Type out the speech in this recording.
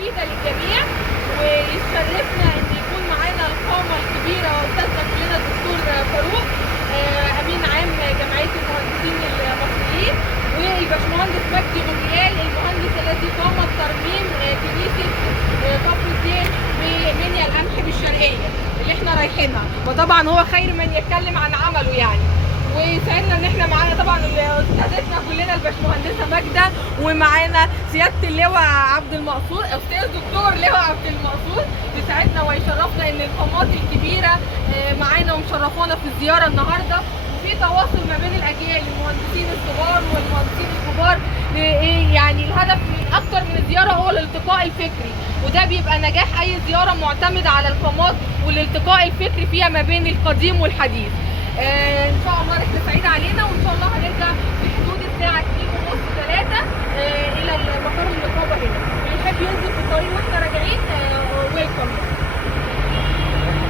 مفيده للجميع. ويشرفنا ان يكون معانا القامه الكبيره واستاذنا كلنا الدكتور فاروق امين عام جمعيه المهندسين المصريين، والباشمهندس مجدي غوريال المهندس الذي قام بترميم كنيسه كفر الزين بمنيا القمح بالشرقيه اللي احنا رايحينها، وطبعا هو خير من يتكلم عن عمله يعني. وسعدنا ان احنا معانا طبعا استاذتنا كلنا الباشمهندسه ماجده، ومعانا سياده اللواء عبد المقصود، استاذ دكتور لواء عبد المقصود. يسعدنا ويشرفنا ان القامات الكبيره معانا ومشرفونا في الزياره النهارده، وفي تواصل ما بين الاجيال، المهندسين الصغار والمهندسين الكبار. يعني الهدف من اكتر من الزياره هو الالتقاء الفكري، وده بيبقى نجاح اي زياره معتمده على القامات والالتقاء الفكري فيها ما بين القديم والحديث. ان شاء الله رحله سعيده علينا، وان شاء الله هنرجع في حدود الساعه 2:30 3 الى مقر النقابه هنا. اللي يحب ينزل في الطريق واحنا